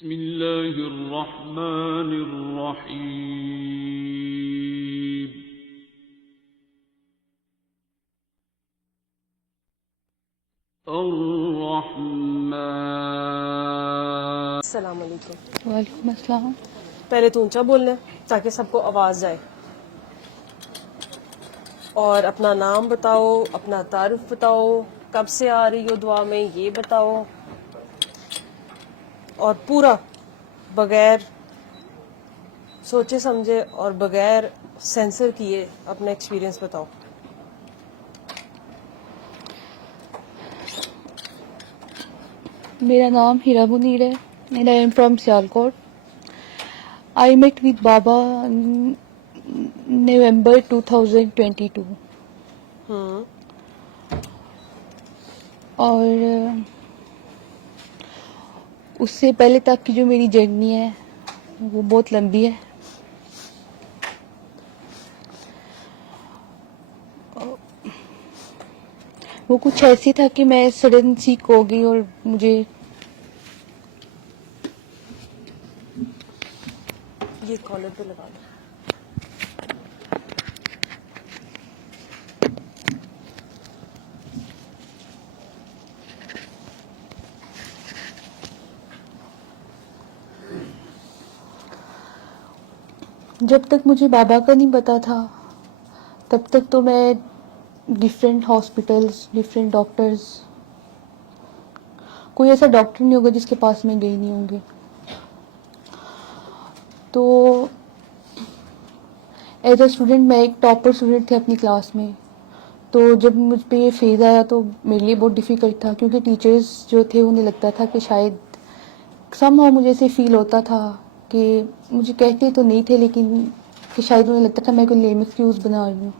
بسم اللہ الرحمن الرحیم الرحمن. السلام علیکم. وعلیکم السلام. پہلے تو اونچا بولنا ہے تاکہ سب کو آواز جائے، اور اپنا نام بتاؤ، اپنا تعارف بتاؤ، کب سے آ رہی ہو دعا میں یہ بتاؤ، اور پورا بغیر سوچے سمجھے اور بغیر سینسر کیے اپنا ایکسپیرینس بتاؤ. میرا نام ہیرا منیر ہے and I am from Sialkot. I met with Baba in November 2022. اور اس سے پہلے تک کی جو میری جرنی ہے وہ بہت لمبی ہے. وہ کچھ ایسی تھا کہ میں سڈن سیک ہو گئی اور مجھے یہ کالر پہ لگا دو. جب تک مجھے بابا کا نہیں پتا تھا تب تک تو میں ڈفرینٹ ہاسپٹلس، ڈفرینٹ ڈاکٹرز، کوئی ایسا ڈاکٹر نہیں ہوگا جس کے پاس میں گئی نہیں ہوں گی. تو ایز اے اسٹوڈنٹ میں ایک ٹاپر اسٹوڈنٹ تھی اپنی کلاس میں. تو جب مجھ پہ یہ فیز آیا تو میرے لیے بہت ڈیفیکلٹ تھا، کیونکہ ٹیچرز جو تھے انہیں لگتا تھا کہ شاید سم ہاؤ مجھے ایسے فیل ہوتا تھا کہ مجھے کہتے تو نہیں تھے لیکن کہ شاید انہیں لگتا تھا میں کوئی لیم ایکسکیوز بنا رہی ہوں.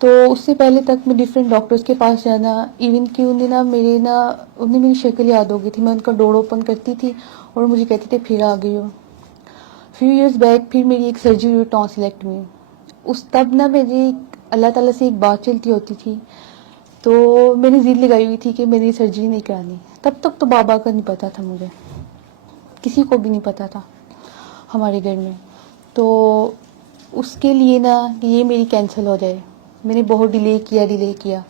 تو اس سے پہلے تک میں ڈفرینٹ ڈاکٹرز کے پاس جانا، ایون کہ انہیں میری شکل یاد ہو گئی تھی. میں ان کا ڈور اوپن کرتی تھی اور مجھے کہتے تھے پھر آ گئی ہو. فیو ایئرس بیک پھر میری ایک سرجری ہوئی ٹانسلیکٹمی. اس تب نا میری اللہ تعالیٰ سے ایک بات چلتی ہوتی تھی، تو میں نے ضد لگائی ہوئی تھی کہ میری سرجری نہیں کرانی. تب تک تو بابا کا نہیں پتا تھا، مجھے کسی کو بھی نہیں پتا تھا ہمارے گھر میں. تو اس کے لیے نا کہ یہ میری کینسل ہو جائے میں نے بہت ڈیلے کیا.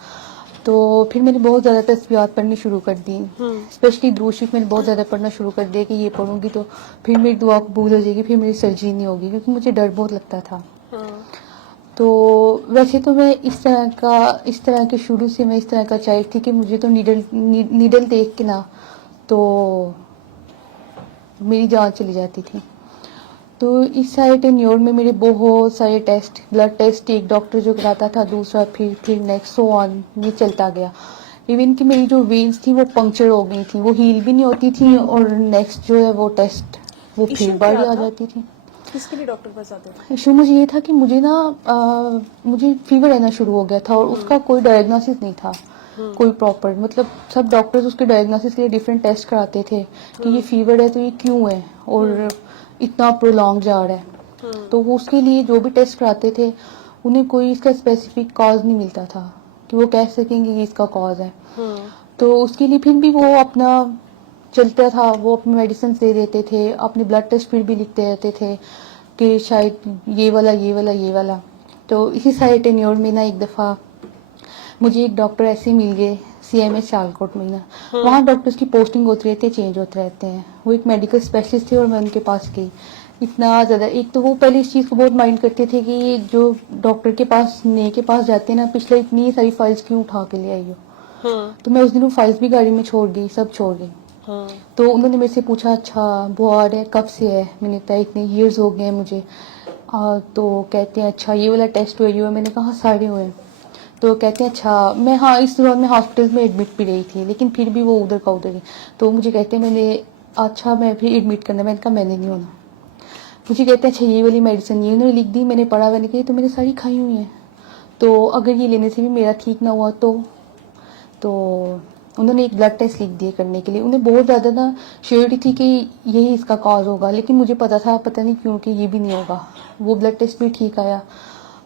تو پھر میں نے بہت زیادہ تسبیحات پڑھنی شروع کر دی، اسپیشلی درود شریف میں نے بہت زیادہ پڑھنا شروع کر دیا کہ یہ پڑھوں گی تو پھر میری دعا قبول ہو جائے گی، پھر میری سرجری نہیں ہوگی، کیونکہ مجھے ڈر بہت لگتا تھا. تو ویسے تو میں اس طرح کے شروع سے میں اس طرح کا چائلڈ تھی کہ مجھے تو نیڈل دیکھ کے نا تو میری جان چلی جاتی تھی. تو اس سارے ٹینیور میں میرے بہت سارے ٹیسٹ، بلڈ ٹیسٹ ایک ڈاکٹر جو کراتا تھا، دوسرا پھر نیکسٹ سو آن، یہ چلتا گیا. ایون کہ میری جو وینس تھی وہ پنکچر ہو گئی تھی، وہ ہیل بھی نہیں ہوتی تھی، اور نیکسٹ جو ہے وہ ٹیسٹ وہ پھر باری آ جاتی تھی. کس کے لیے ڈاکٹر پاس آتے تھے؟ ایشو مجھے یہ تھا کہ مجھے فیور رہنا شروع ہو گیا تھا، اور اس کا کوئی ڈائگنوسس نہیں تھا کوئی پراپر. مطلب سب ڈاکٹرز اس کے ڈائگنوسس کے لیے ڈفرینٹ ٹیسٹ کراتے تھے کہ یہ فیور ہے تو یہ کیوں ہے اور اتنا پرولونگ جا رہا ہے. تو وہ اس کے لیے جو بھی ٹیسٹ کراتے تھے انہیں کوئی اس کا اسپیسیفک کاز نہیں ملتا تھا کہ وہ کہہ سکیں گے کہ اس کا کاز ہے. تو اس کے لیے پھر بھی وہ اپنا چلتا تھا، وہ اپنی میڈیسنس دے دیتے تھے، اپنے بلڈ ٹیسٹ پھر بھی لکھتے رہتے تھے کہ شاید یہ والا. تو اسی سارے ٹینیور میں نا ایک دفعہ مجھے ایک ڈاکٹر ایسے مل گئے CMS سیالکوٹ میں نا. وہاں ڈاکٹرز کی پوسٹنگ ہوتی رہتی ہے، چینج ہوتے رہتے ہیں. وہ ایک میڈیکل اسپیشلسٹ تھے اور میں ان کے پاس گئی. اتنا زیادہ ایک تو وہ پہلے اس چیز کو بہت مائنڈ کرتے تھے کہ جو ڈاکٹر کے پاس جاتے ہیں نا پچھلے اتنی ساری فائلز کیوں اٹھا کے لے آئی ہو. تو میں اس دن وہ فائلز بھی گاڑی میں چھوڑ گئی، سب چھوڑ گئی. تو انہوں نے میرے سے پوچھا اچھا بخار ہے کب سے ہے؟ میں نے کہا اتنے ایئرز ہو گئے ہیں مجھے. تو کہتے ہیں اچھا یہ والا ٹیسٹ ہوئے میں نے کہا سارے ہوئے. تو کہتے ہیں اچھا میں اس دوران میں ہاسپٹل میں ایڈمٹ بھی رہی تھی، لیکن پھر بھی وہ ادھر کا ادھر ہی. تو مجھے کہتے ہیں اچھا میں پھر ایڈمٹ کرنا، میں نے کہا میں نے نہیں ہونا. مجھے کہتے ہیں اچھا یہ والی میڈیسن یہ انہوں نے لکھ دی، میں نے پڑھا میں نے کہی تو میں نے ساری کھائی ہوئی ہیں، تو اگر یہ لینے سے بھی میرا ٹھیک نہ ہوا تو انہوں نے ایک بلڈ ٹیسٹ لکھ دیے کرنے کے لیے. انہیں بہت زیادہ نا شیورٹی تھی کہ یہی اس کا کاز ہوگا، لیکن مجھے پتا تھا پتہ نہیں کیوں کہ یہ بھی نہیں ہوگا. وہ بلڈ ٹیسٹ بھی ٹھیک آیا،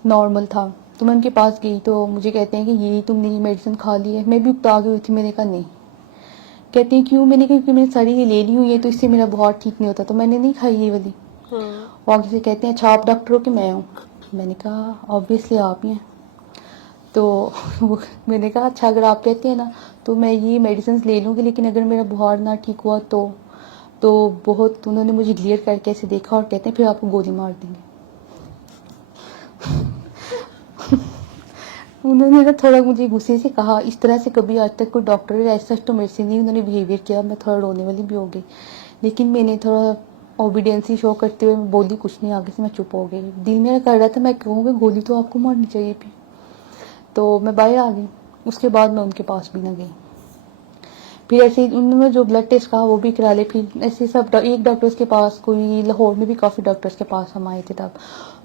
نارمل تھا. تو میں ان کے پاس گئی تو مجھے کہتے ہیں کہ یہی تم نے یہ میڈیسن کھا لی ہے. میں بھی اکتا گئی ہوئی تھی، میں نے کہا نہیں کہتے ہیں کیوں؟ میں نے کہا کہ میں نے ساری یہ لے لی ہوئی ہے تو اس سے میرا بہار ٹھیک نہیں ہوتا، تو میں نے نہیں کھائی یہ والی. وہ آگے سے کہتے ہیں اچھا آپ ڈاکٹر ہو کہ میں ہوں؟ میں نے کہا آبویسلی آپ ہی ہیں. تو میں نے کہا اچھا اگر آپ کہتے ہیں نا تو میں یہ میڈیسنز لے لوں گی، لیکن اگر میرا بخار نہ ٹھیک ہوا تو بہت انہوں نے مجھے گلیئر کر کے ایسے دیکھا اور کہتے ہیں پھر آپ کو گولی مار دیں گے. انہوں نے نا تھوڑا مجھے غصے سے کہا، اس طرح سے کبھی آج تک کوئی ڈاکٹر ایسا تو میرے سے نہیں انہوں نے بیہیویئر کیا. میں تھوڑا رونے والی بھی ہو گئی، لیکن میں نے تھوڑا اوبیڈینسی شو کرتے ہوئے بولی کچھ نہیں، آگے سے میں چپ ہو گئی. دل میرا کر رہا تھا میں کہوں گا گولی تو آپ کو مارنی چاہیے تھی. تو میں باہر آ گئی. اس کے بعد میں ان کے پاس بھی نہ گئی. پھر ایسے انہوں نے جو بلڈ ٹیسٹ کہا وہ بھی کرا لے. پھر ایسے سب ایک ڈاکٹرس کے پاس، کوئی لاہور میں بھی کافی ڈاکٹرس کے پاس ہم آئے تھے تب،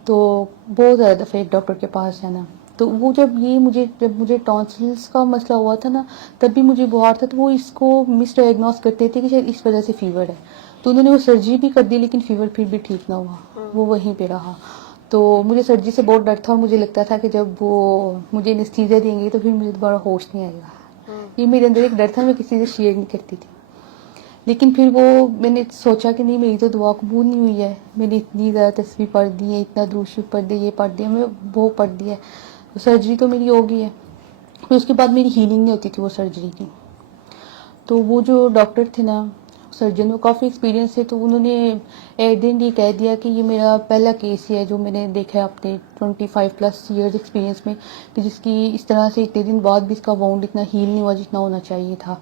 تو بہت زیادہ دفعہ ایک ڈاکٹر کے پاس ہے نا. تو وہ جب مجھے ٹانسلس کا مسئلہ ہوا تھا نا تب بھی مجھے بخار تھا، تو وہ اس کو مس ڈائگنوز کرتے تھے کہ شاید اس وجہ سے فیور ہے. تو انہوں نے وہ سرجری بھی کر دی لیکن فیور پھر بھی ٹھیک نہ ہوا، وہ وہیں پہ رہا. تو مجھے سرجری سے بہت ڈر تھا اور مجھے لگتا تھا کہ جب وہ مجھے انستھیزیا دیں گے تو پھر مجھے دوبارہ ہوش نہیں آئے گا. یہ میرے اندر ایک ڈر تھا، میں کسی سے شیئر نہیں کرتی تھی. لیکن پھر میں نے سوچا کہ نہیں میری تو دعا قبول نہیں ہوئی ہے. میں نے اتنی زیادہ تسبیح پڑھ دی ہے، اتنا درود شریف پڑھ دی، یہ پڑھ دیا، میں وہ پڑھ دی ہے. سرجری تو میری ہو گئی ہے. پھر اس کے بعد میری ہیلنگ نہیں ہوتی تھی وہ سرجری کی. تو وہ جو ڈاکٹر تھے نا سرجن، وہ کافی ایکسپیرینس تھے. تو انہوں نے ایٹ دن یہ کہہ دیا کہ یہ میرا پہلا کیس ہی ہے جو میں نے دیکھا ہے اپنے 25+ ایئرز ایکسپیرینس میں کہ جس کی اس طرح سے اتنے دن بعد بھی اس کا وانڈ اتنا ہیل نہیں ہوا جتنا ہونا چاہیے تھا.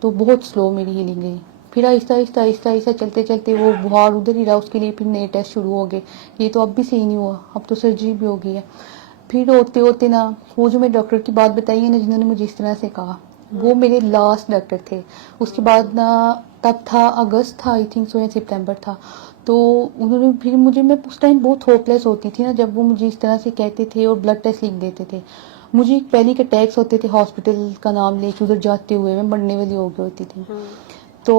تو بہت سلو میری ہیلنگ گئی. پھر آہستہ آہستہ آہستہ آہستہ چلتے چلتے وہ بخار ادھر ہی رہا. اس کے لیے پھر نئے ٹیسٹ شروع ہو گئے. یہ تو اب بھی صحیح نہیں ہوا، اب تو سرجری بھی ہو گئی ہے. پھر ہوتے ہوتے نا وہ جو میں ڈاکٹر کی بات بتائی ہے نا جنہوں نے مجھے اس طرح سے کہا، وہ میرے لاسٹ ڈاکٹر تھے. اس کے بعد نا تب تھا اگست تھا آئی تھنک سو یا سپتمبر تھا. تو انہوں نے پھر میں اس ٹائم بہت ہوپ لیس ہوتی تھی نا جب وہ مجھے اس طرح سے کہتے تھے اور بلڈ ٹیسٹ لکھ دیتے تھے. مجھے ایک پینک اٹیکس ہوتے تھے ہاسپٹل کا نام لے کے ادھر جاتے ہوئے، میں مرنے والی ہو گئی ہوتی تھی. تو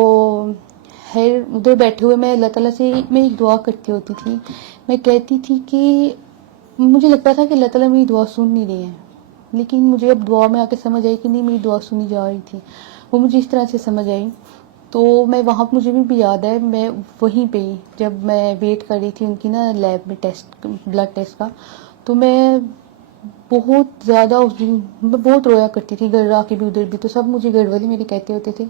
خیر ادھر بیٹھے ہوئے میں اللہ تعالیٰ سے میں ایک دعا کرتی ہوتی تھی. میں کہتی تھی کہ مجھے لگتا تھا کہ اللہ تعالیٰ میری دعا سن نہیں رہے ہیں، لیکن مجھے اب دعا میں آ کے سمجھ آئی کہ نہیں میری دعا سنی جا رہی تھی. وہ مجھے اس طرح سے سمجھ آئی. تو میں وہاں مجھے بھی یاد ہے میں وہیں پہ جب میں ویٹ کر رہی تھی ان کی نا لیب میں ٹیسٹ بلڈ ٹیسٹ کا، تو میں بہت زیادہ اس دن میں بہت رویا کرتی تھی. گھر آ کے بھی ادھر بھی تو سب مجھے گھر والے میرے کہتے ہوتے تھے،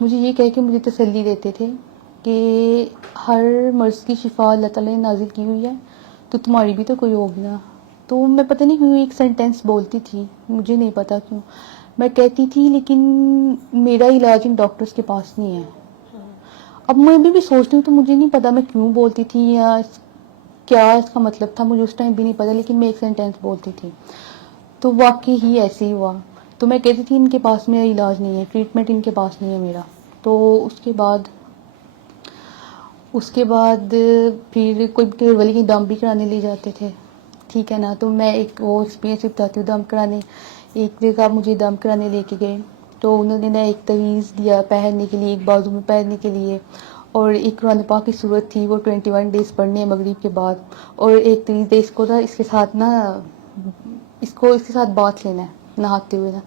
مجھے یہ کہہ کے مجھے تسلی دیتے تھے کہ ہر مرض کی شفا اللہ تعالیٰ نے نازل کی ہوئی ہے تو تمہاری بھی تو کوئی ہوگی نا. تو میں پتہ نہیں کیوں ایک سینٹینس بولتی تھی، مجھے نہیں پتا کیوں میں کہتی تھی، لیکن میرا علاج ان ڈاکٹرز کے پاس نہیں ہے. اب میں بھی سوچتی ہوں تو مجھے نہیں پتا میں کیوں بولتی تھی یا کیا اس کا مطلب تھا، مجھے اس ٹائم بھی نہیں پتا، لیکن میں ایک سینٹینس بولتی تھی. تو واقعی ہی ایسے ہی ہوا. تو میں کہتی تھی ان کے پاس میرا علاج نہیں ہے، ٹریٹمنٹ ان کے پاس نہیں ہے میرا. تو اس کے بعد پھر کوئی گھر والے کی دم بھی کرانے لے جاتے تھے، ٹھیک ہے نا. تو میں ایک وہ ایکسپیرینس بتاتی ہوں دم کرانے. ایک جگہ مجھے دم کرانے لے کے گئے تو انہوں نے نا ایک تعویذ دیا پہننے کے لیے، ایک بازو میں پہننے کے لیے، اور ایک قرآن پاک کی صورت تھی وہ 21 ڈیز پڑھنے ہیں مغرب کے بعد، اور ایک تعویذ دے اس کو نا اس کے ساتھ نا اس کے ساتھ باتھ لینا ہے نہاتے ہوئے نا.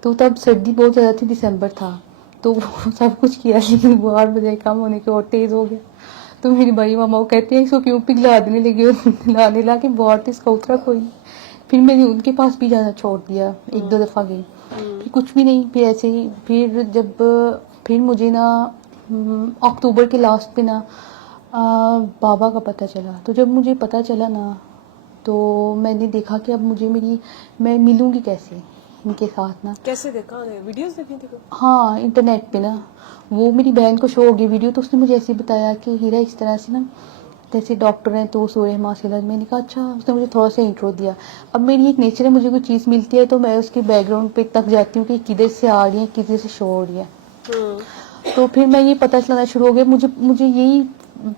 تو تب سردی بہت زیادہ تھی، دسمبر تھا. تو سب کچھ کیا لیکن بخار بجائے کم ہونے کے اور تیز ہو گیا. تو میری بھائی ماما وہ کہتے ہیں اس کو کیوں پگھلا دینے لگے لانے لا کے بخار تو اس کا اترا کوئی. پھر میں نے ان کے پاس بھی جانا چھوڑ دیا، 1-2 دفعہ گئی پھر کچھ بھی نہیں. پھر ایسے ہی پھر مجھے نا اکتوبر کے لاسٹ پہ نا بابا کا پتہ چلا. تو جب مجھے پتہ چلا نا تو میں نے دیکھا کہ اب میں ملوں گی کیسے ان کے ساتھ نا. کیسے دیکھا؟ ویڈیوز دیکھی تھی؟ ہاں انٹرنیٹ پہ نا وہ میری بہن کو شو ہو گئی ویڈیو. تو اس نے مجھے ایسے بتایا کہ ہیرا اس طرح سے نا جیسے ڈاکٹر ہیں تو سورہ ماسک. میں نے کہا اچھا. اس نے مجھے تھوڑا سا انٹرو دیا. اب میری ایک نیچر ہے، مجھے کوئی چیز ملتی ہے تو میں اس کے بیک گراؤنڈ پہ تک جاتی ہوں کہ کدھر سے آ رہی ہے کدھر سے شو ہو رہی ہے. تو پھر میں یہ پتہ چلانا شروع ہو گیا. مجھے یہی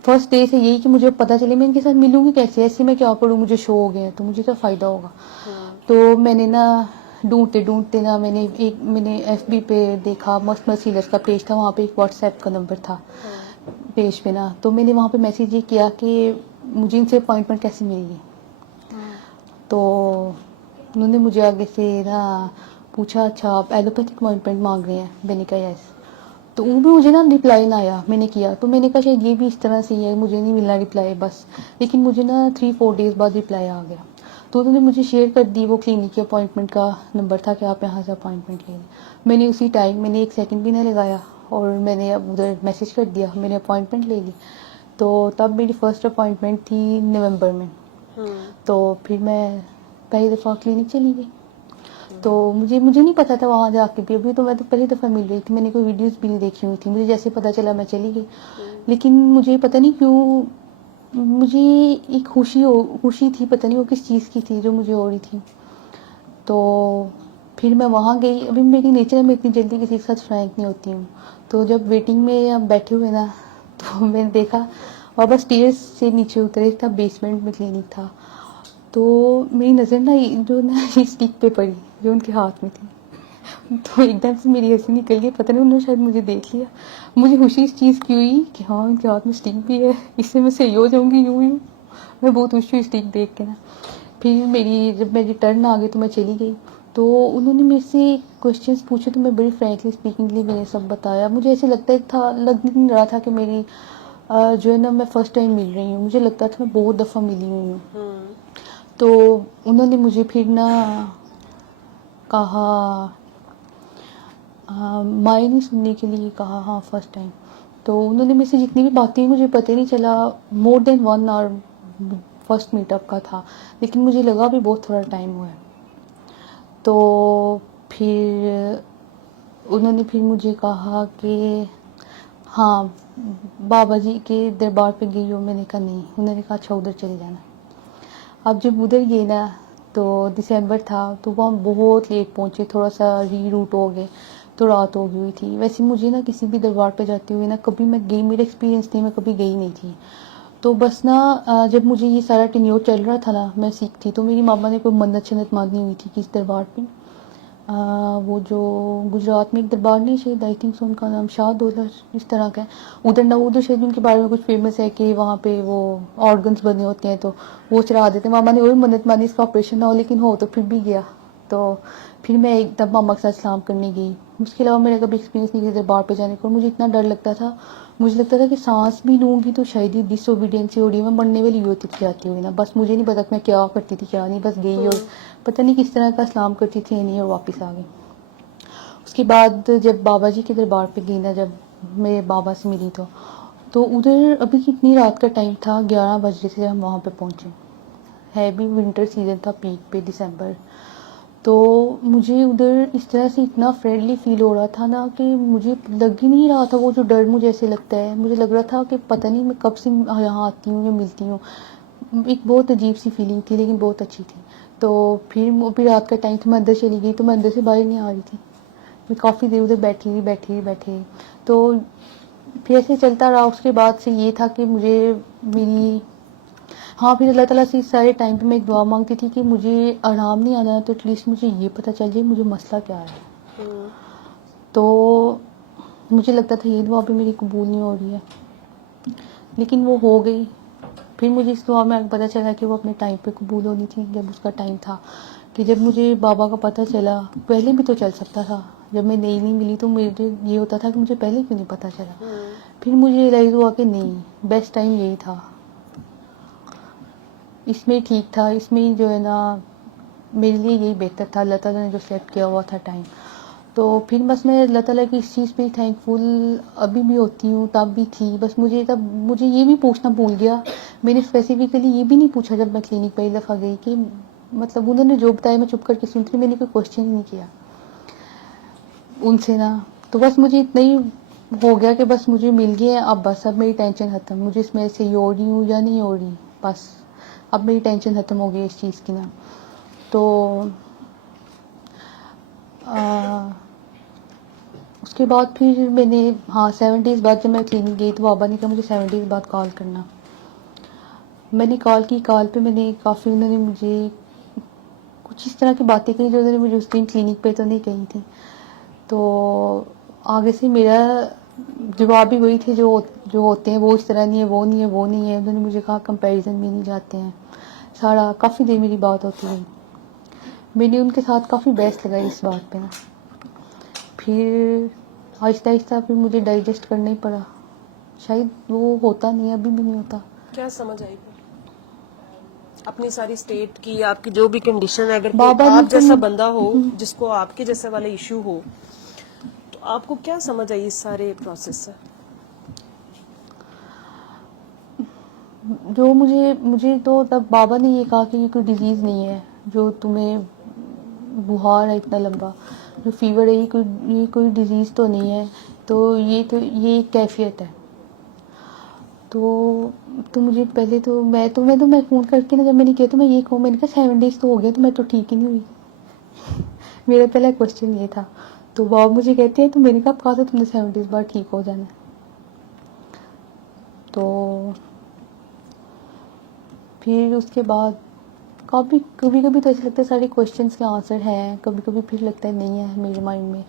فرسٹ ڈے سے یہی کہ مجھے پتہ چلے میں ان کے ساتھ ملوں گی کیسے، ایسے میں کیا کروں، مجھے شو ہو گیا تو مجھے کیا فائدہ ہوگا. تو میں نے نا ڈھونڈتے نا میں نے ایف بی پہ دیکھا، مست ہیلرز کا پیج تھا، وہاں پہ ایک واٹس ایپ کا نمبر تھا پیج پہ نا. تو میں نے وہاں پہ میسیج یہ کیا کہ مجھے ان سے اپوائنٹمنٹ کیسے ملے گی. تو انہوں نے مجھے آگے سے نا پوچھا اچھا آپ ایلوپیتھک اپوائنٹمنٹ مانگ رہے ہیں. میں نے کہا یس. تو وہ بھی مجھے نا رپلائی نہ آیا. میں نے کیا تو میں نے کہا شاید یہ بھی اس طرح سے ہی ہے, مجھے نہیں ملنا رپلائی بس. لیکن مجھے نا 3-4 days بعد رپلائی آ گیا. تو انہوں نے مجھے شیئر کر دی وہ کلینک کی اپوائنٹمنٹ کا نمبر تھا کہ آپ یہاں سے اپوائنٹمنٹ لے لیں. میں نے اسی ٹائم, میں نے 1 سیکنڈ بھی نہ لگایا اور میں نے اب ادھر میسج کر دیا, میں نے اپوائنٹمنٹ لے لی. تو تب میری فرسٹ اپوائنٹمنٹ تھی نومبر میں. تو پھر میں پہلی دفعہ کلینک چلی گئی. تو مجھے نہیں پتا تھا وہاں جا کے بھی, ابھی تو میں تو پہلی دفعہ مل رہی تھی, میں نے کوئی ویڈیوز بھی نہیں دیکھی ہوئی تھی. مجھے جیسے پتا چلا میں چلی گئی. لیکن مجھے پتہ نہیں کیوں مجھے ایک خوشی تھی, پتہ نہیں وہ کس چیز کی تھی جو مجھے ہو رہی تھی. تو پھر میں وہاں گئی. ابھی میری نیچر میں اتنی جلدی کسی کے ساتھ فرینک نہیں ہوتی ہوں. تو جب ویٹنگ میں ہم بیٹھے ہوئے نا, تو میں نے دیکھا اور بس اسٹیئرز سے نیچے اترے تھا, بیسمنٹ میں کلینک تھا. تو میری نظر نا جو نا اسٹک پہ پڑی جو ان کے ہاتھ میں تھی. تو ایک دم سے میری ہنسی نکل گئی, پتہ نہیں انہوں نے شاید مجھے دیکھ لیا. مجھے خوشی اس چیز کی ہوئی کہ ہاں ان کے ہاتھ میں اسٹک بھی ہے, اس سے میں صحیح ہو جاؤں گی. یوں میں بہت خوش ہوئی اسٹک دیکھ کے نا. پھر جب میری ٹرن آ گئی تو میں چلی گئی. تو انہوں نے میرے سے کوشچنس پوچھے تو میں بڑی فرینکلی اسپیکنگلی میں نے سب بتایا. مجھے ایسے لگ نہیں رہا تھا کہ میری جو ہے نا میں فرسٹ ٹائم مل رہی ہوں. مجھے لگتا تھا میں بہت دفعہ ملی ہوئی ہوں. تو انہوں نے مجھے پھر نا کہا مائیں نہیں سننے کے لیے کہا, ہاں فرسٹ ٹائم. تو انہوں نے مجھ سے جتنی بھی باتیں مجھے پتہ نہیں چلا, مور دین 1 hour فرسٹ میٹ اپ کا تھا, لیکن مجھے لگا بھی بہت تھوڑا ٹائم ہوا ہے. تو پھر انہوں نے پھر مجھے کہا کہ ہاں بابا جی کے دربار پہ گئی ہو. میں نے کہا نہیں. انہوں نے کہا اچھا ادھر چلے جانا. اب جب ادھر گئی نا تو دسمبر تھا, تو وہاں بہت لیٹ پہنچے, تھوڑا سا ری روٹ ہو گئے تو رات ہو گئی ہوئی تھی. ویسے مجھے نا کسی بھی دربار پہ جاتے ہوئے نا کبھی میں گئی, میرا ایکسپیرینس نہیں, میں کبھی گئی نہیں تھی. تو بس نا جب مجھے یہ سارا ٹینیور چل رہا تھا نا, میں سیکھتی, تو میری ماما نے کوئی منت شنت مانگنی ہوئی تھی کس دربار پہ. وہ جو گجرات میں ایک دربار نہیں شاید, آئی تھنک ان کا نام شاہ دولت اس طرح کا ہے. ادھر نہ ادھر شاید ان کے بارے میں کچھ فیمس ہے کہ وہاں پہ وہ آرگنس بنے ہوتے ہیں تو وہ چڑھا دیتے ہیں. ماما نے وہی منت مانی اس کا آپریشن نہ ہو, لیکن ہو تو پھر بھی گیا. تو پھر میں ایک دم ماما کے ساتھ سلام کرنے گئی. اس کے علاوہ میرا کبھی ایکسپیرینس نہیں کیا دربار پہ جانے کا. مجھے اتنا ڈر لگتا تھا, مجھے لگتا تھا کہ سانس بھی لوں گی تو شاید ہی ڈس اوبیڈینسی ہو رہی ہے, میں مرنے والی ہوتی تھی جاتی ہوئی نا. بس مجھے نہیں پتا کہ میں کیا کرتی تھی کیا نہیں, بس گئی اور پتہ نہیں کس طرح کا سلام کرتی تھی نہیں, اور واپس آ گئی. اس کے بعد جب بابا جی کے دربار پہ گئی نا, جب میرے بابا سے ملی تو ادھر ابھی کتنی رات کا ٹائم تھا, 11 بج رہے تھے ہم وہاں پہ پہنچے. ہے بھی ونٹر سیزن تھا, پیک پہ دسمبر. تو مجھے ادھر اس طرح سے اتنا فرینڈلی فیل ہو رہا تھا نا کہ مجھے لگ ہی نہیں رہا تھا وہ جو ڈر مجھے ایسے لگتا ہے. مجھے لگ رہا تھا کہ پتہ نہیں میں کب سے یہاں آتی ہوں یا ملتی ہوں. ایک بہت عجیب سی فیلنگ تھی, لیکن بہت اچھی تھی. تو پھر رات کا ٹائم تھا, میں اندر چلی گئی تو میں اندر سے باہر نہیں آ رہی تھی. میں کافی دیر ادھر بیٹھی. تو پھر ایسے چلتا رہا. اس کے بعد سے یہ تھا کہ مجھے پھر اللہ تعالیٰ سے اس سارے ٹائم پہ میں ایک دعا مانگتی تھی کہ مجھے آرام نہیں آنا, تو ایٹ لیسٹ مجھے یہ پتہ چل جائے مجھے مسئلہ کیا ہے. تو مجھے لگتا تھا یہ دعا بھی میری قبول نہیں ہو رہی ہے, لیکن وہ ہو گئی. پھر مجھے اس دعا میں پتہ چلا کہ وہ اپنے ٹائم پہ قبول ہونی تھی, جب اس کا ٹائم تھا. کہ جب مجھے بابا کا پتہ چلا, پہلے بھی تو چل سکتا تھا, جب میں نئی ملی تو مجھے یہ ہوتا تھا کہ مجھے پہلے کیوں نہیں پتہ چلا. پھر مجھے ریئلائز ہوا کہ نہیں, بیسٹ ٹائم یہی تھا, اس میں ٹھیک تھا, اس میں جو ہے نا میرے لیے یہی بہتر تھا, اللہ تعالیٰ نے جو سلیکٹ کیا ہوا تھا ٹائم. تو پھر بس میں اللہ تعالیٰ کی اس چیز پہ تھینک فل ابھی بھی ہوتی ہوں, تب بھی تھی. بس مجھے یہ بھی پوچھنا بھول گیا, میں نے اسپیسیفکلی یہ بھی نہیں پوچھا جب میں کلینک پہلی دفعہ گئی کہ مطلب انہوں نے جو بتایا میں چپ کر کے سنتی, میں نے کوئی کوشچن ہی نہیں کیا ان سے نا. تو بس مجھے اتنا ہی ہو گیا کہ بس مجھے مل گیا, اب میری ٹینشن ختم. مجھے اس میں سے ہو رہی ہوں یا نہیں ہو رہی, بس اب میری ٹینشن ختم ہو گئی اس چیز کی نا. تو اس کے بعد پھر میں نے 7 days بعد جب میں کلینک گئی تو بابا نے کہا مجھے 7 days بعد کال کرنا. میں نے کال کی. کال پہ میں نے کافی, انہوں نے مجھے کچھ اس طرح کی باتیں کہی جو انہوں نے مجھے اس دن کلینک پہ تو نہیں کہی تھی. تو آگے سے میرا جواب بھی وہی تھے جو ہوتے ہیں, وہ اس طرح نہیں ہے, وہ نہیں ہے, وہ نہیں ہے. انہوں نے مجھے کہا کمپیریزن میں نہیں جاتے ہیں. کافی دیر میری بات ہوتی رہی. میں نے ان کے ساتھ کافی بحث لگائی اس بات پہ. پھر آہستہ آہستہ پھر مجھے ڈائجسٹ کرنا ہی پڑا. شاید وہ ہوتا نہیں, ابھی بھی نہیں ہوتا. کیا سمجھ آئی پھر اپنی ساری اسٹیٹ کی, آپ کی جو بھی کنڈیشن ہے, اگر کوئی بابا نے آپ تو جیسا بندہ ہو جس کو آپ کے جیسے والا ایشو ہو, تو آپ کو کیا سمجھ آئی اس سارے پروسیس سے؟ جو مجھے تو تب بابا نے یہ کہا کہ یہ کوئی ڈیزیز نہیں ہے جو تمہیں بخار ہے اتنا لمبا, جو فیور ہے یہ کوئی ڈیزیز تو نہیں ہے, تو یہ ایک کیفیت ہے. تو مجھے پہلے تو میں فون کر کے نا, جب میں نے کیا تو میں یہ کہوں, میں نے کہا 7 days تو ہو گیا تو میں تو ٹھیک ہی نہیں ہوئی. میرا پہلا کوشچن یہ تھا. تو بابا مجھے کہتے ہیں تو میں نے کہا کہا تھا تم نے 7 days بعد ٹھیک ہو جانا ہے. تو پھر اس کے بعد کبھی کبھی تو ایسا لگتا ہے سارے کوشچنس کے آنسر ہیں, کبھی کبھی پھر لگتا ہے نہیں ہے میرے مائنڈ میں.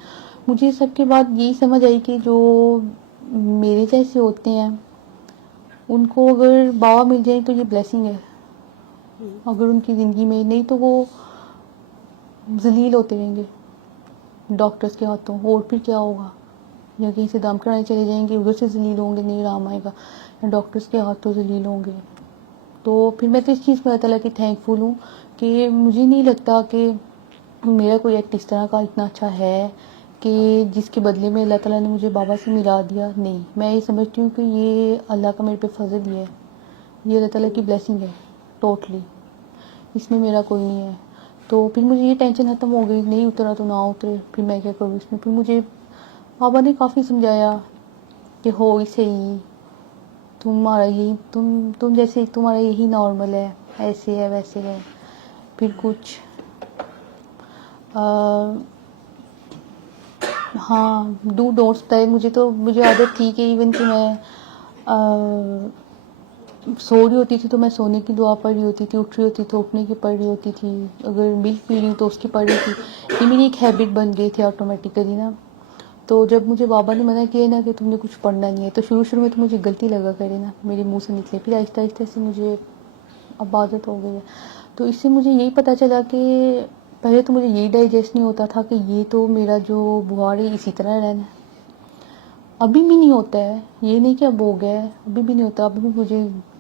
مجھے سب کے بعد یہی سمجھ آئی کہ جو میرے جیسے ہوتے ہیں ان کو اگر بابا مل جائیں تو یہ بلیسنگ ہے, اگر ان کی زندگی میں, نہیں تو وہ ذلیل ہوتے رہیں گے ڈاکٹرز کے ہاتھوں. اور پھر کیا ہوگا, یا کہیں سے دم کرانے چلے جائیں گے, ادھر سے ذلیل ہوں گے, نہیں آرام آئے گا, یا ڈاکٹرز کے ہاتھوں ذلیل ہوں گے. تو پھر میں تو اس چیز کو اللہ تعالیٰ کی تھینک فل ہوں کہ مجھے نہیں لگتا کہ میرا کوئی ایکٹ اس طرح کا اتنا اچھا ہے کہ جس کے بدلے میں اللہ تعالیٰ نے مجھے بابا سے ملا دیا. نہیں, میں یہ سمجھتی ہوں کہ یہ اللہ کا میرے پہ فضل ہی ہے, یہ اللہ تعالیٰ کی بلیسنگ ہے ٹوٹلی, اس میں میرا کوئی نہیں ہے. تو پھر مجھے یہ ٹینشن ختم ہو گئی, نہیں اترا تو نہ اترے, پھر میں کیا کروں اس میں. پھر مجھے بابا نے کافی سمجھایا کہ ہو ہی صحیح, تمہارا یہی تم جیسے تمہارا یہی نارمل ہے, ایسے ہے ویسے ہے. پھر کچھ ہاں ڈو ڈونٹس بتائے مجھے. تو مجھے عادت تھی کہ ایون کہ میں سو رہی ہوتی تھی تو میں سونے کی دعا پڑھ رہی ہوتی تھی, اٹھ رہی ہوتی تو اٹھنے کی پڑھ رہی ہوتی تھی, اگر ملک پی رہی ہوں تو اس کی پڑھ رہی تھی. یہ میری ایک ہیبٹ بن گئی تھی آٹومیٹیکلی نا. تو جب مجھے بابا نے منع کیا نا کہ تم نے کچھ پڑھنا نہیں ہے, تو شروع میں تو مجھے غلطی لگا کرے نا, میرے منہ سے نکلے. پھر آہستہ آہستہ سے مجھے اب عادت ہو گئی ہے. تو اس سے مجھے یہی پتہ چلا کہ پہلے تو مجھے یہی ڈائجسٹ نہیں ہوتا تھا کہ یہ تو میرا جو بخار ہے اسی طرح رہنا ہے. ابھی بھی نہیں ہوتا ہے, یہ نہیں کہ اب ہو گیا ہے, ابھی بھی نہیں ہوتا. ابھی بھی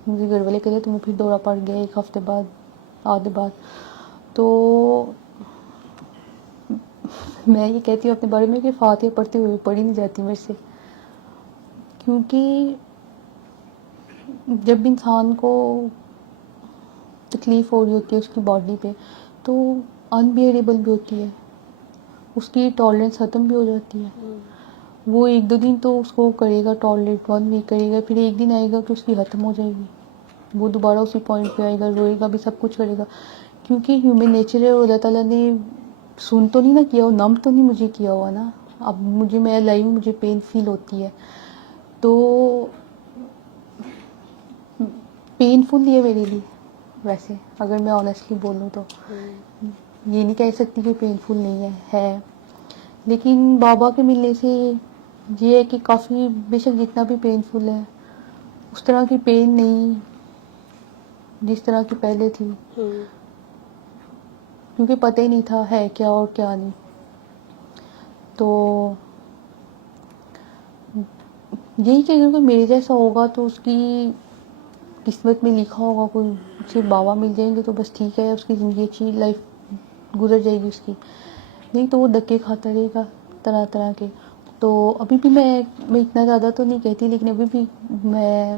مجھے گھر والے کہتے تمہیں پھر دورہ پڑ گیا 1 ہفتے بعد, آدھے بعد. تو میں یہ کہتی ہوں اپنے بارے میں کہ فاتحہ پڑھتے ہوئے پڑھی نہیں جاتی میرے سے, کیونکہ جب انسان کو تکلیف ہو رہی ہوتی ہے اس کی باڈی پہ تو انبیئریبل بھی ہوتی ہے, اس کی ٹالرنس ختم بھی ہو جاتی ہے. وہ 1-2 دن تو اس کو کرے گا ٹالریٹ, 1 week کرے گا, پھر ایک دن آئے گا کہ اس کی ختم ہو جائے گی, وہ دوبارہ اسی پوائنٹ پہ آئے گا, روئے گا بھی, سب کچھ کرے گا, کیونکہ ہیومن نیچر ہے. اللہ تعالیٰ نے سن تو نہیں نا کیا, نم تو نہیں مجھے کیا ہوا نا. اب میں لائیو مجھے پین فیل ہوتی ہے, تو پین فل ہے میرے لیے. ویسے اگر میں آنیسٹلی بولوں تو یہ نہیں کہہ سکتی کہ پین فل نہیں ہے. لیکن بابا کے ملنے سے یہ ہے کہ کافی, بے شک جتنا بھی پین فل ہے اس طرح کی پین نہیں جس طرح کی پہلے تھی, کیونکہ پتہ ہی نہیں تھا ہے کیا اور کیا نہیں. تو یہی کہ اگر کوئی میرے جیسا ہوگا تو اس کی قسمت میں لکھا ہوگا کوئی اسے بابا مل جائیں گے تو بس ٹھیک ہے, اس کی زندگی اچھی لائف گزر جائے گی اس کی. نہیں تو وہ دھکے کھاتا رہے گا طرح طرح کے. تو ابھی بھی میں اتنا زیادہ تو نہیں کہتی, لیکن ابھی بھی میں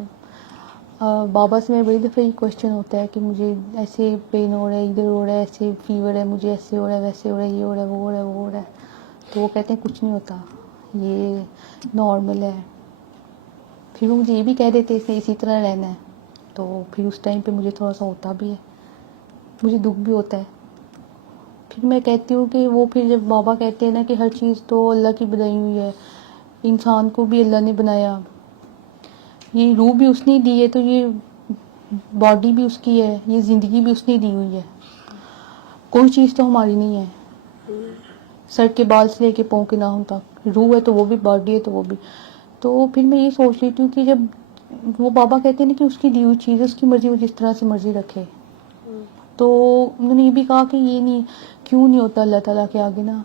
بابا سے میں بڑی دفعہ یہ کوشچن ہوتا ہے کہ مجھے ایسے پین ہو رہا ہے, ادھر ہو رہا ہے, ایسے فیور ہے, مجھے ایسے ہو رہا ہے, ویسے ہو رہا ہے, یہ ہو رہا ہے, وہ ہو رہا ہے, وہ ہو رہا ہے. تو وہ کہتے ہیں کچھ نہیں ہوتا, یہ نارمل ہے. پھر وہ مجھے یہ بھی کہہ دیتے اسی طرح رہنا ہے. تو پھر اس ٹائم پہ مجھے تھوڑا سا ہوتا بھی ہے, مجھے دکھ بھی ہوتا ہے. پھر میں کہتی ہوں کہ وہ پھر جب بابا کہتے ہیں نا کہ ہر چیز تو اللہ کی بنائی ہوئی ہے, انسان کو بھی اللہ نے بنایا, یہ روح بھی اس نے دی ہے, تو یہ باڈی بھی اس کی ہے, یہ زندگی بھی اس نے دی ہوئی ہے. کوئی چیز تو ہماری نہیں ہے, سر کے بال سے لے کے پاؤں کے ناخن تک, روح ہے تو وہ بھی, باڈی ہے تو وہ بھی. تو پھر میں یہ سوچ لیتی ہوں کہ جب وہ بابا کہتے ہیں نا کہ اس کی دی ہوئی چیز ہے, اس کی مرضی وہ جس طرح سے مرضی رکھے, تو انہوں نے یہ بھی کہا کہ یہ نہیں کیوں نہیں ہوتا اللہ تعالیٰ کے آگے نا,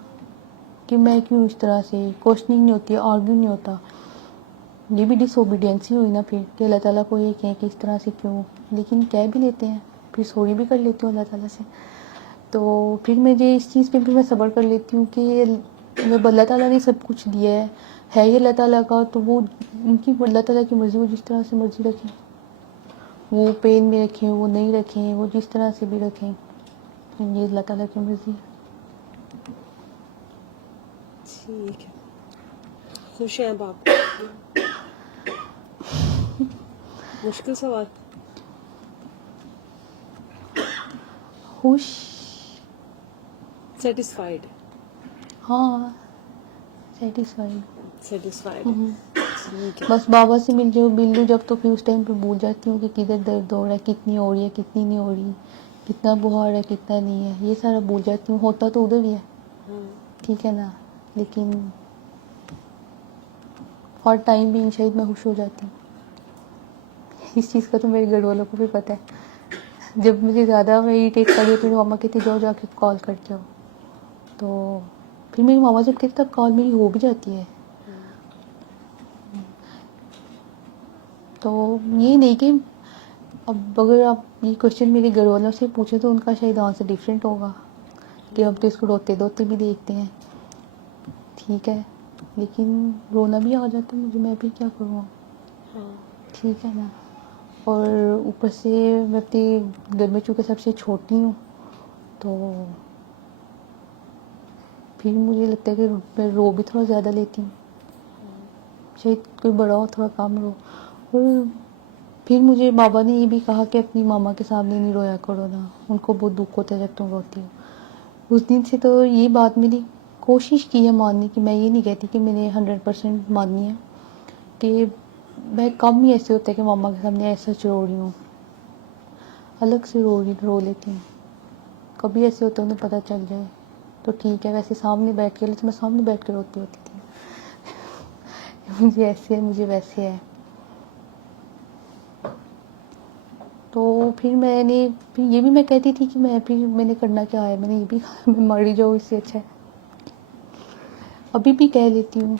کہ میں کیوں اس طرح سے کوشچننگ نہیں ہوتی ہے, آرگیو نہیں ہوتا. یہ بھی ڈس اوبیڈینس ہی ہوئی نا پھر, کہ اللہ تعالیٰ کو یہ کہیں کہ اس طرح سے کیوں, لیکن کہہ بھی لیتے ہیں, پھر سوری بھی کر لیتی ہوں اللہ تعالیٰ سے. تو پھر مجھے اس چیز پہ بھی میں صبر کر لیتی ہوں کہ جب اللہ تعالیٰ نے سب کچھ دیا ہے یہ اللہ تعالیٰ کا, تو وہ ان کی اللہ تعالیٰ کی مرضی, وہ جس طرح سے مرضی رکھیں, وہ پین میں رکھیں, وہ نہیں رکھیں, وہ جس طرح سے بھی رکھیں, یہ اللہ تعالیٰ کی مرضی ہے. ٹھیک ہے, خوش ہیں اب آپ؟ مشکل سوال. خوش, سیٹسفائیڈ. ہاں سیٹسفائی. سیٹسفائیڈ. ٹھیک ہے. بس بابا سے مل لوں جب, تو پھر اس ٹائم پہ بھول جاتی ہوں کہ کدھر درد ہو رہا ہے, کتنی ہو رہی ہے, کتنی نہیں ہو رہی, کتنا بخار ہے, کتنا نہیں ہے, یہ سارا بھول جاتی ہوں. ہوتا تو ادھر ہی ہے, ٹھیک ہے نا, لیکن فار ٹائم بھی شاید میں خوش ہو جاتی ہوں. اس چیز کا تو میرے گھر والوں کو بھی پتہ ہے. جب مجھے زیادہ میں اریٹیٹ کر رہی, پھر ماما کہتی جاؤ جا کے کال کر جاؤ, تو پھر میری ماما جب کہتی تب کال میری ہو بھی جاتی ہے. تو یہ نہیں کہ اب اگر آپ یہ کوشچن میرے گھر والوں سے پوچھیں تو ان کا شاید آنسر ڈفرینٹ ہوگا, کہ اب تو اس کو روتے دھوتے بھی دیکھتے ہیں, ٹھیک ہے, لیکن رونا بھی آ جاتا ہے مجھے, میں بھی کیا کروں, ٹھیک ہے نا. اور اوپر سے میں اپنے گھر میں چونکہ سب سے چھوٹی ہوں, تو پھر مجھے لگتا ہے کہ میں رو بھی تھوڑا زیادہ لیتی ہوں, شاید کوئی بڑا ہو تھوڑا کم رو. اور پھر مجھے بابا نے یہ بھی کہا کہ اپنی ماما کے سامنے نہیں رویا کرو نا, ان کو بہت دکھ ہوتا ہے جب تم روتی ہو. اس دن سے تو یہ بات میری کوشش کی ہے ماننے کی, میں یہ نہیں کہتی کہ میں نے 100% ماننی ہے, کہ میں کم ہی ایسے ہوتا ہے کہ ماما کے سامنے ایسا رو رہی ہوں, الگ سے رو لیتی ہوں. کبھی ایسے ہوتا ہے انہیں پتہ چل جائے تو ٹھیک ہے, ویسے سامنے بیٹھ کے, لیکن میں سامنے بیٹھ کے روتی ہوتی تھی, مجھے ایسے ہے, مجھے ویسے ہے. تو پھر میں نے پھر یہ بھی میں کہتی تھی کہ میں نے کرنا کیا ہے, میں نے یہ بھی کہا میں مر ہی جاؤں اس سے اچھا ہے. ابھی بھی کہہ لیتی ہوں,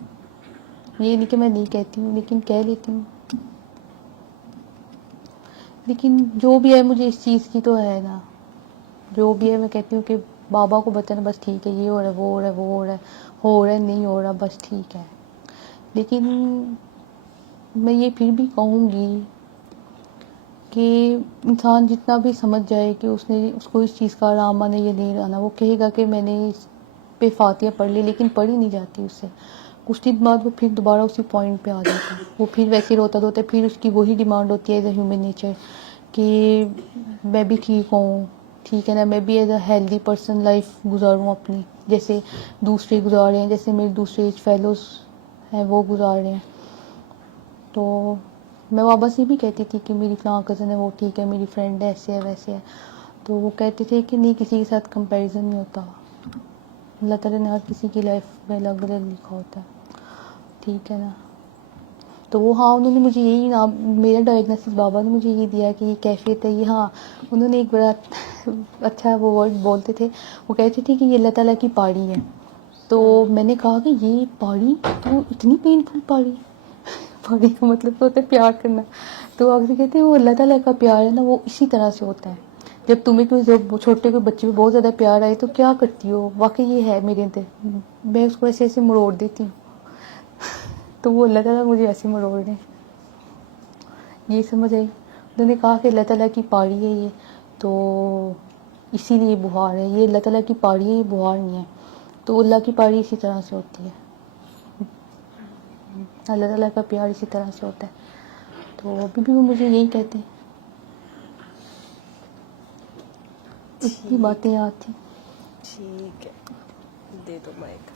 یہ نہیں کہ میں نہیں کہتی ہوں, لیکن کہہ لیتی ہوں. لیکن جو بھی ہے مجھے اس چیز کی تو ہے نا, جو بھی ہے میں کہتی ہوں کہ بابا کو بتانا بس ٹھیک ہے, یہ ہو رہا ہے, وہ ہو رہا ہے, وہ ہو رہا ہے, نہیں ہو رہا, بس ٹھیک ہے. لیکن میں یہ پھر بھی کہوں گی کہ انسان جتنا بھی سمجھ جائے کہ اس کو اس چیز کا آرام آنا یا نہیں آنا, وہ کہے گا کہ میں نے اس پہ فاتحہ پڑھ لی, لیکن پڑھی نہیں جاتی اس سے. کچھ دن بعد وہ پھر دوبارہ اسی پوائنٹ پہ آ جاتا ہے, وہ پھر ویسے روتا ہے, پھر اس کی وہی ڈیمانڈ ہوتی ہے ایز اے ہیومن نیچر کہ میں بھی ٹھیک ہوں, ٹھیک ہے نا, میں بھی as a healthy person life گزاروں اپنی, جیسے دوسرے گزار رہے ہیں, جیسے میرے دوسرے فیلوز ہیں وہ گزار رہے ہیں. تو میں بابا سے بھی کہتی تھی کہ میری فلاں کزن ہے, وہ ٹھیک ہے, میری فرینڈ ہے, ایسے ہے ویسے ہے. تو وہ کہتے تھے کہ نہیں, کسی کے ساتھ کمپیریزن نہیں ہوتا, اللہ تعالیٰ نے ہر کسی کی لائف میں الگ الگ لکھا ہوتا ہے, ٹھیک ہے نا. تو وہ ہاں, انہوں نے مجھے یہی نام, میرا ڈائگنوسس بابا نے مجھے یہ دیا کہ یہ کیفیت ہے یہ. ہاں, انہوں نے ایک بڑا اچھا وہ ورڈ بولتے تھے, وہ کہتے تھے کہ یہ اللہ تعالیٰ کی پاڑی ہے. تو میں نے کہا کہ یہ پاڑی, تو اتنی پینفل پاڑی, پاڑی کا مطلب تو ہوتا ہے پیار کرنا. تو آگے سے کہتے ہیں وہ اللہ تعالیٰ کا پیار ہے نا, وہ اسی طرح سے ہوتا ہے. جب تمہیں کوئی چھوٹے کوئی بچے پہ بہت زیادہ پیار آئے تو کیا کرتی ہو, واقعی یہ ہے میرے اندر, میں اس کو ایسے ایسے مروڑ دیتی ہوں. تو وہ اللہ تعالیٰ مجھے ایسے مروڑ رہے ہیں, یہ سمجھ آئی. انہوں نے کہا کہ اللہ تعالیٰ کی پاڑی ہے یہ, تو اسی لیے بہار ہے, یہ اللہ تعالیٰ کی پاڑی ہے, یہ بہار نہیں ہے. تو اللہ کی پاڑی اسی طرح سے ہوتی ہے, اللہ تعالیٰ کا پیار اسی طرح سے ہوتا ہے. تو ابھی بھی وہ مجھے یہی کہتے ہیں. اتنی باتیں یاد تھیں. ٹھیک ہے, دے دو مائک.